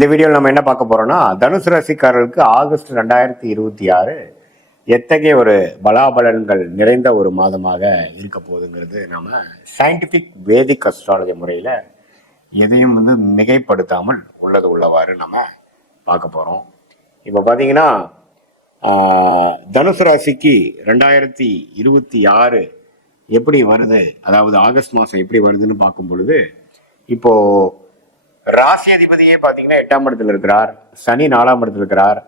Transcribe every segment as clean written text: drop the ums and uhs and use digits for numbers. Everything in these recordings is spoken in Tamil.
இந்த வீடியோவில் நம்ம என்ன பார்க்க போறோம்னா, தனுசு ராசிக்காரர்களுக்கு ஆகஸ்ட் 2026 எத்தகைய ஒரு பலாபலன்கள் நிறைந்த ஒரு மாதமாக இருக்க போகுதுங்கிறது நம்ம சயின்டிபிக் வேதிக் அஸ்ட்ராலஜி முறையில் எதையும் மிகைப்படுத்தாமல் உள்ளது உள்ளவாறு நம்ம பார்க்க போகிறோம். இப்போ பார்த்தீங்கன்னா தனுசு ராசிக்கு 2026 எப்படி வருது, அதாவது ஆகஸ்ட் மாதம் எப்படி வருதுன்னு பார்க்கும் பொழுது, இப்போ ராசி அதிபதியே பார்த்தீங்கன்னா 8ஆம் இடத்துல இருக்கிறார், சனி 4ஆம் இடத்துல இருக்கிறார்,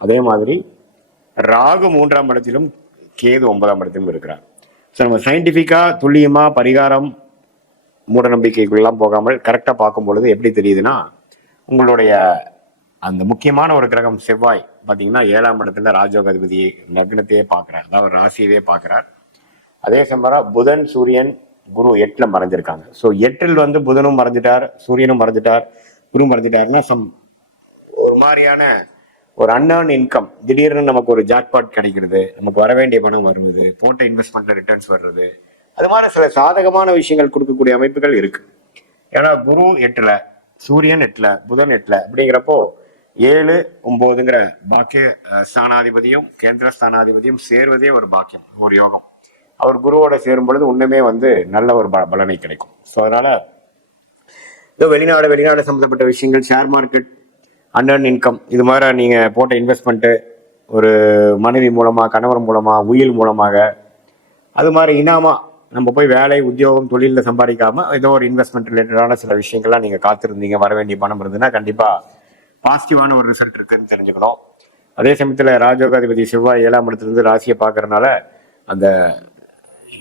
அதே மாதிரி ராகு 3ஆம் இடத்திலும் கேது 9ஆம் இடத்திலும் இருக்கிறார். ஸோ நம்ம சயின்டிஃபிக்காக துல்லியமாக பரிகாரம் மூட நம்பிக்கைக்குள்ளெல்லாம் போகாமல் கரெக்டாக பார்க்கும் பொழுது எப்படி தெரியுதுன்னா, உங்களுடைய அந்த முக்கியமான ஒரு கிரகம் செவ்வாய் பார்த்தீங்கன்னா 7ஆம் இடத்துல ராஜயோக அதிபதியை லக்னத்தையே பார்க்குறார், அதாவது ராசியவே பார்க்குறார். அதே சமயம் புதன் சூரியன் குரு 8ல் மறைஞ்சிருக்காங்க. ஸோ 8ல் புதனும் மறைஞ்சிட்டார், சூரியனும் மறைஞ்சிட்டார், குரு மறைஞ்சிட்டாருன்னா ஒரு மாதிரியான ஒரு அன்ஏர்ன் இன்கம், திடீர்னு நமக்கு ஒரு ஜாக்பாட் கிடைக்கிறது, நமக்கு வர வேண்டிய பணம் வருவது, போட்ட இன்வெஸ்ட்மெண்ட்ல ரிட்டர்ன்ஸ் வர்றது, அது மாதிரி சில சாதகமான விஷயங்கள் கொடுக்கக்கூடிய அமைப்புகள் இருக்கு. ஏன்னா குரு 8ல், சூரியன் 8ல், புதன் 8ல் அப்படிங்கிறப்போ 7, 9ங்கிற பாக்கிய ஸ்தானாதிபதியும் கேந்திர ஸ்தானாதிபதியும் சேர்வதே ஒரு பாக்கியம், ஒரு யோகம். அவர் குருவோட சேரும் பொழுது ஒண்ணுமே நல்ல ஒரு பலனை கிடைக்கும். ஸோ அதனால வெளிநாடு சம்மந்தப்பட்ட விஷயங்கள், ஷேர் மார்க்கெட், அன்ஏர்ன் இன்கம், இது மாதிரி நீங்க போட்ட இன்வெஸ்ட்மெண்ட்டு, ஒரு மனைவி மூலமா, கணவர் மூலமா, உயில் மூலமாக, அது மாதிரி இனாமா நம்ம போய் வேலை உத்தியோகம் தொழிலில் சம்பாதிக்காம ஏதோ ஒரு இன்வெஸ்ட்மெண்ட் ரிலேட்டடான சில விஷயங்கள்லாம் நீங்க காத்திருந்தீங்க, வர வேண்டிய பணம் இருந்ததுன்னா கண்டிப்பா பாசிட்டிவான ஒரு ரிசல்ட் இருக்குன்னு தெரிஞ்சுக்கணும். அதே சமயத்தில் ராஜயோகாதிபதி செவ்வாய் 7ஆம் இடத்துலேருந்து ராசியை பார்க்கறதுனால அந்த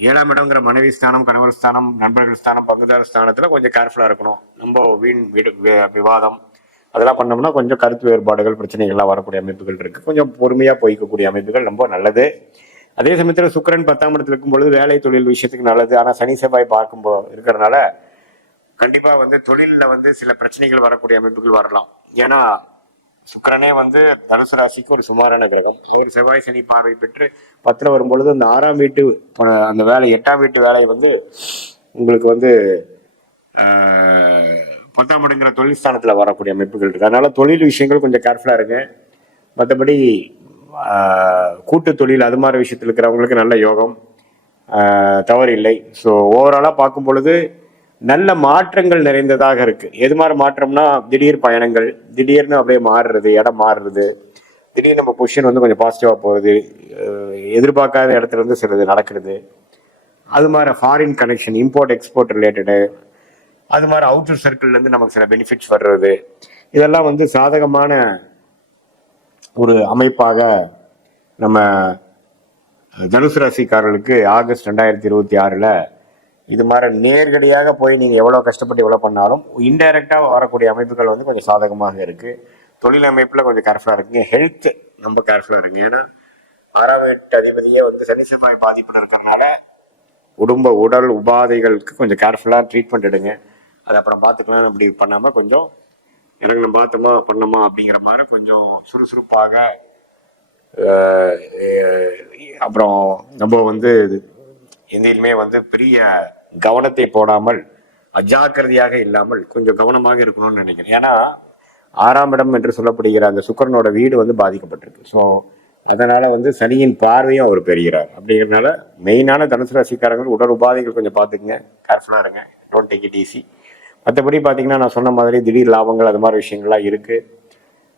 7ஆம் இடங்கிற மனைவி ஸ்தானம், கணவர் ஸ்தானம், நண்பர்கள் ஸ்தானம், பங்குதார ஸ்தானத்துல கொஞ்சம் கேர்ஃபுல்லா இருக்கணும். நம்ம வீண் விவாதம் அதெல்லாம் பண்ணோம்னா கொஞ்சம் கருத்து வேறுபாடுகள், பிரச்சனைகள்லாம் வரக்கூடிய அமைப்புகள் இருக்கு. கொஞ்சம் பொறுமையா போய்க்கக்கூடிய அமைப்புகள் ரொம்ப நல்லது. அதே சமயத்தில் சுக்கிரன் 10ஆம் இடத்துல இருக்கும் பொழுது வேலை தொழில் விஷயத்துக்கு நல்லது. ஆனா சனி செவ்வாய் பார்க்கும்போது இருக்கிறதுனால கண்டிப்பா தொழிலில் சில பிரச்சனைகள் வரக்கூடிய அமைப்புகள் வரலாம். ஏன்னா சுக்கிரனே தனுசு ராசிக்கு ஒரு சுமாரான கிரகம். ஒரு செவ்வாய் சனி பார்வை பெற்று 10ல் வரும்பொழுது அந்த 6ஆம் வீட்டு அந்த வேலை, 8ஆம் வீட்டு வேலை உங்களுக்கு 10ஆம் இடங்கிற தொழில் ஸ்தானத்துல வரக்கூடிய அமைப்புகள் இருக்கு. அதனால தொழில் விஷயங்கள் கொஞ்சம் கேர்ஃபுல்லா இருங்க. மற்றபடி கூட்டு தொழில் அது மாதிரி விஷயத்துல இருக்கிறவங்களுக்கு நல்ல யோகம், தவறு இல்லை. ஸோ ஓவராலா பார்க்கும் பொழுது நல்ல மாற்றங்கள் நிறைந்ததாக இருக்கு. எது மாதிரி மாற்றம்னா, திடீர் பயணங்கள், திடீர்னு அப்படியே மாறுறது, இடம் மாறுறது, திடீர்னு நம்ம பொசிஷன் கொஞ்சம் பாசிட்டிவா போகுது, எதிர்பார்க்காத இடத்துல சிலது நடக்கிறது, அது மாதிரி foreign connection, import export related, அது மாதிரி அவுட்டர் சர்க்கிள்ல இருந்து நமக்கு சில பெனிஃபிட்ஸ் வர்றது, இதெல்லாம் சாதகமான ஒரு அமைப்பாக நம்ம தனுசு ராசிக்காரர்களுக்கு ஆகஸ்ட் 2026ல் இது மாதிரி நேரடியாக போய் நீங்க எவ்வளவு கஷ்டப்பட்டு எவ்வளவு பண்ணாலும் இன்டைரக்டா வரக்கூடிய அமைப்புகள் கொஞ்சம் சாதகமாக இருக்கு. தொழில் அமைப்புல கொஞ்சம் கேர்ஃபுல்லா இருக்குங்க. ஹெல்த் ரொம்ப கேர்ஃபுல்லா இருக்கு. ஏன்னா 6ஆம் வீட்டு அதிபதியே சனி செவ்வாய் பாதிப்புல இருக்கிறதுனால உடல் உபாதைகளுக்கு கொஞ்சம் கேர்ஃபுல்லா ட்ரீட்மெண்ட் எடுங்க. அது அப்புறம் பார்த்துக்கலாம், அப்படி பண்ணாம கொஞ்சம் எனக்கு நம்ம பார்த்தோமா பண்ணோமா அப்படிங்கிற மாதிரி கொஞ்சம் சுறுசுறுப்பாக, அப்புறம் நம்ம எந்தையிலுமே பெரிய கவனத்தை போடாமல், அஜாக்கிரதையாக இல்லாமல் கொஞ்சம் கவனமாக இருக்கணும்னு நினைக்கிறேன். ஏன்னா 6ஆம் இடம் என்று சொல்லப்படுகிற அந்த சுக்கிரனோட வீடு பாதிக்கப்பட்டிருக்கு. ஸோ அதனால சனியின் பார்வையும் அவர் பெறுகிறார். அப்படிங்கிறதுனால மெயினான தனுசு ராசிக்காரங்கள் உடல் உபாதைகள் கொஞ்சம் பார்த்துக்குங்க, கேர்ஃபுல்லாக இருங்க, டோன்ட் டேக் இட் ஈஸி. மற்றபடி பார்த்தீங்கன்னா நான் சொன்ன மாதிரி திடீர் லாபங்கள் அது மாதிரி விஷயங்கள்லாம் இருக்கு,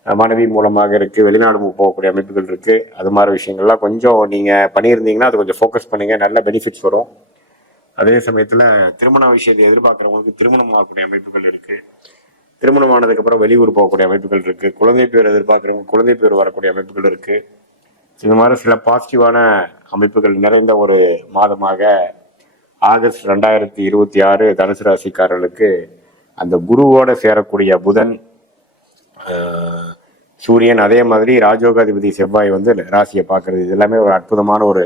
மனைவி மூலமாக இருக்கு, வெளிநாடு போகக்கூடிய அமைப்புகள் இருக்கு. அது மாதிரி விஷயங்கள்லாம் கொஞ்சம் நீங்க பண்ணியிருந்தீங்கன்னா அது கொஞ்சம் ஃபோக்கஸ் பண்ணுங்க, நல்ல பெனிஃபிட்ஸ் வரும். அதே சமயத்துல திருமண விஷயத்தை எதிர்பார்க்குறவங்களுக்கு திருமணம் ஆகக்கூடிய அமைப்புகள் இருக்கு. திருமணம் ஆனதுக்கு அப்புறம் வெளியூர் போகக்கூடிய அமைப்புகள் இருக்கு. குழந்தை பேர் எதிர்பார்க்குறவங்க குழந்தை பேர் வரக்கூடிய அமைப்புகள் இருக்கு. இது மாதிரி சில பாசிட்டிவான அமைப்புகள் நிறைந்த ஒரு மாதமாக ஆகஸ்ட் 2026 தனுசு ராசிக்காரர்களுக்கு அந்த குருவோட சேரக்கூடிய புதன், சூரியன், அதே மாதிரி ராஜயோகாதிபதி செவ்வாய் ராசியை பார்க்கறது, இது எல்லாமே ஒரு அற்புதமான ஒரு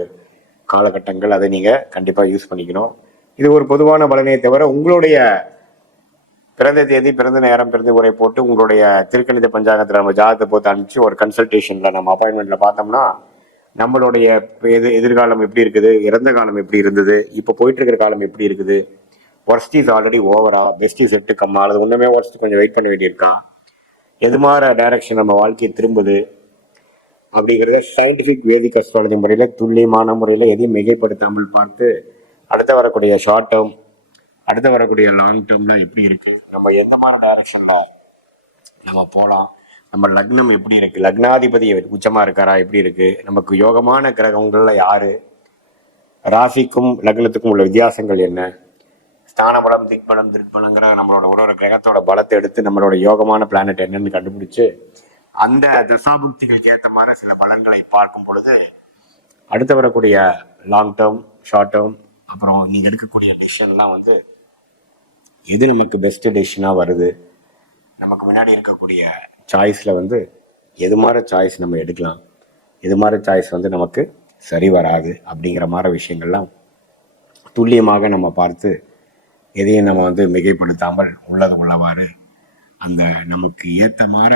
காலகட்டங்கள். அதை நீங்க கண்டிப்பா யூஸ் பண்ணிக்கணும். இது ஒரு பொதுவான பலனே தவிர உங்களுடைய பிறந்த தேதி, பிறந்த நேரம், பிறந்த உரை போட்டு உங்களுடைய திருக்கணித பஞ்சாங்கத்தில் நம்ம ஜாதகத்தை போட்டு அனுப்பிச்சு ஒரு கன்சல்டேஷன்ல நம்ம அப்பாயின்மெண்ட்ல பார்த்தோம்னா நம்மளுடைய எதிர்காலம் எப்படி இருக்குது, இறந்த காலம் எப்படி இருந்தது, இப்போ போயிட்டு இருக்கிற காலம் எப்படி இருக்குது, ஒர்ஸ்ட் இஸ் ஆல்ரெடி ஓவரா, பெஸ்ட் இஸ் எட்டு கம்மா, அல்லது ஒன்றுமே ஒர்ஸ்ட் கொஞ்சம் வெயிட் பண்ண வேண்டியிருக்கா, எது மாதிரி டைரக்ஷன் நம்ம வாழ்க்கையை திரும்புது அப்படிங்கிறத சயின்டிபிக் வேதிக் அஸ்ட்ராலஜி முறையில் துல்லியமான முறையில் எதையும் மிகைப்படுத்தாமல் பார்த்து அடுத்து வரக்கூடிய ஷார்ட் டேர்ம், அடுத்து வரக்கூடிய லாங் டேர்ம்லாம் எப்படி இருக்கு, நம்ம எந்த மாதிரி டைரக்ஷன்ல நம்ம போகலாம், நம்ம லக்னம் எப்படி இருக்கு, லக்னாதிபதி உச்சமா இருக்காரா, எப்படி இருக்கு, நமக்கு யோகமான கிரகங்கள்ல யாரு, ராசிக்கும் லக்னத்துக்கும் உள்ள வித்தியாசங்கள் என்ன, ஸ்தான பலம், திக்பலம், திருப்பலங்கிற நம்மளோட ஒரு கிரகத்தோட பலத்தை எடுத்து நம்மளோட யோகமான பிளானட் என்னன்னு கண்டுபிடிச்சு அந்த தசாபுக்திகளுக்கு ஏற்ற மாதிரி சில பலன்களை பார்க்கும் பொழுது அடுத்து வரக்கூடிய லாங் டேர்ம், ஷார்ட் டேர்ம், அப்புறம் நீங்க எடுக்கக்கூடிய டிசிஷன்லாம் வந்து எது நமக்கு பெஸ்ட் டிசிஷனா வருது, நமக்கு முன்னாடி இருக்கக்கூடிய சாய்ஸ்ல வந்து எது மாதிரி சாய்ஸ் நம்ம எடுக்கலாம், எது மாதிரி சாய்ஸ் வந்து நமக்கு சரி வராது அப்படிங்கிற மாதிரி விஷயங்கள்லாம் துல்லியமாக நம்ம பார்த்து எதையும் நம்ம வந்து மிகைப்படுத்தாமல் உள்ளது உள்ளவாறு அந்த நமக்கு ஏத்தமான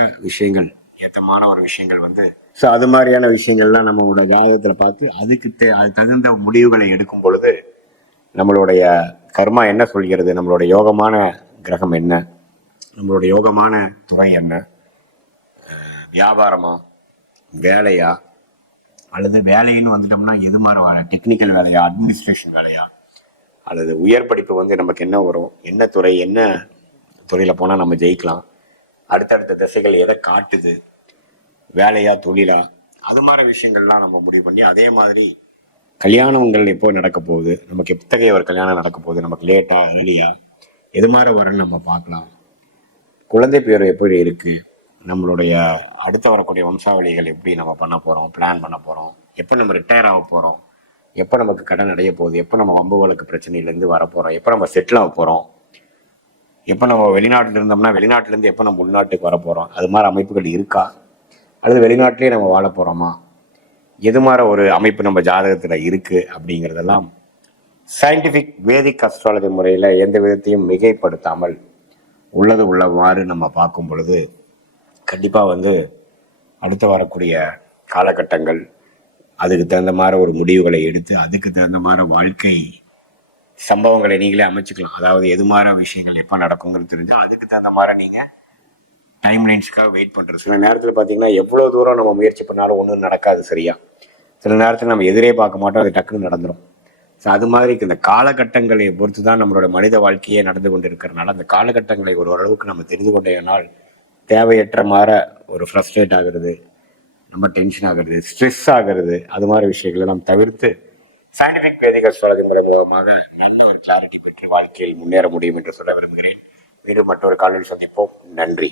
ஒரு விஷயங்கள் வந்து ஸோ அது மாதிரியான விஷயங்கள்லாம் நம்மளோட ஜாதகத்துல பார்த்து அது தகுந்த முடிவுகளை எடுக்கும் பொழுது நம்மளுடைய கர்மா என்ன சொல்கிறது, நம்மளோட யோகமான கிரகம் என்ன, நம்மளோட யோகமான துறை என்ன, வியாபாரமா, வேலையா, அல்லது வேலைன்னு வந்துட்டோம்னா எது மாதிரி வர டெக்னிக்கல் வேலையா, அட்மினிஸ்ட்ரேஷன் வேலையா, அல்லது உயர் படிப்பு வந்து நமக்கு என்ன வரும், என்ன துறை, என்ன துறையில போனா நம்ம ஜெயிக்கலாம், அடுத்தடுத்த திசைகள் எதை காட்டுது, வேலையா தொழிலா, அது மாதிரி விஷயங்கள்லாம் நம்ம முடிவு பண்ணி அதே மாதிரி கல்யாணங்கள் எப்போ நடக்க போகுது, நமக்கு எத்தகைய ஒரு கல்யாணம் நடக்க போகுது, நமக்கு லேட்டா ஏர்லியா, எது மாதிரி வரன்னு நம்ம பார்க்கலாம், குழந்தை பேர் எப்படி இருக்கு, நம்மளுடைய அடுத்த வரக்கூடிய வம்சாவளிகள் எப்படி நம்ம பண்ண போறோம், பிளான் பண்ண போறோம், எப்போ நம்ம ரிட்டையர் ஆக போறோம், எப்போ நமக்கு கடன் அடைய போகுது, எப்போ நம்ம வம்புகளுக்கு பிரச்சனையிலேருந்து வரப்போறோம், எப்போ நம்ம செட்டில் ஆக போறோம், எப்போ நம்ம வெளிநாட்டில் இருந்தோம்னா வெளிநாட்டிலேருந்து எப்போ நம்ம உள்நாட்டுக்கு வர போறோம், அது மாதிரி அமைப்புகள் இருக்கா, அல்லது வெளிநாட்டிலேயே நம்ம வாழ போறோமா, எது மாதிரி ஒரு அமைப்பு நம்ம ஜாதகத்துல இருக்கு அப்படிங்கிறதெல்லாம் சயின்டிபிக் வேதிக் அஸ்ட்ராலஜி முறையில எந்த விதத்தையும் மிகைப்படுத்தாமல் உள்ளது உள்ளவாறு நம்ம பார்க்கும் பொழுது கண்டிப்பா வந்து அடுத்து வரக்கூடிய காலகட்டங்கள் அதுக்கு தகுந்த மாதிரி ஒரு முடிவுகளை எடுத்து அதுக்கு தகுந்த மாதிரி வாழ்க்கை சம்பவங்களை நீங்களே அமைச்சுக்கலாம். அதாவது எது மாதிரி விஷயங்கள் எப்போ நடக்குங்கிறது தெரிஞ்சு அதுக்கு தகுந்த மாதிரி நீங்க டைம் லைன்ஸ்க்காக வெயிட் பண்றது. சில நேரத்தில் பார்த்தீங்கன்னா எவ்வளோ தூரம் நம்ம முயற்சி பண்ணாலும் ஒன்றும் நடக்காது சரியா. சில நேரத்தில் நம்ம எதிரே பார்க்க மாட்டோம், அது டக்குன்னு நடந்துடும். ஸோ அது மாதிரி இந்த காலகட்டங்களை பொறுத்து தான் நம்மளோட மனித வாழ்க்கையே நடந்து கொண்டு இருக்கிறனால அந்த காலகட்டங்களை ஒரு ஓரளவுக்கு நம்ம தெரிந்து கொண்டேனால் தேவையற்ற மாதிரி ஒரு ஃப்ரஸ்ட்ரேட் ஆகுறது, நம்ம டென்ஷன் ஆகுறது, ஸ்ட்ரெஸ் ஆகுறது, அது மாதிரி விஷயங்களை நாம் தவிர்த்து சயின்டிபிக் வேதிக் அஸ்ட்ராலஜி முறை மூலமாக நல்ல ஒரு கிளாரிட்டி பெற்று வாழ்க்கையில் முன்னேற முடியும் என்று சொல்ல விரும்புகிறேன். மீண்டும் மற்றொரு காலையில் சந்திப்போம். நன்றி.